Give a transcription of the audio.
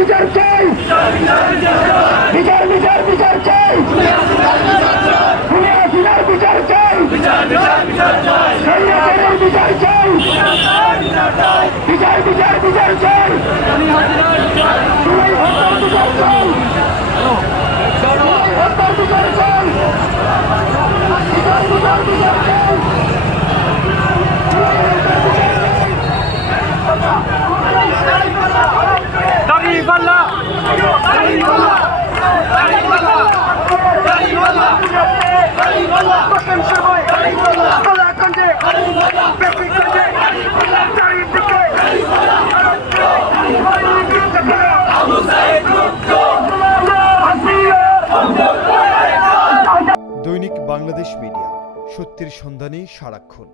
বিচার চাই, বিচার বিচার বিচার চাই, বিচার বিচার চাই, বিচার বিচার চাই, বিচার বিচার বিচার চাই, দৈনিক বাংলাদেশ মিডিয়া, সত্যের সন্ধানে সারাক্ষণ।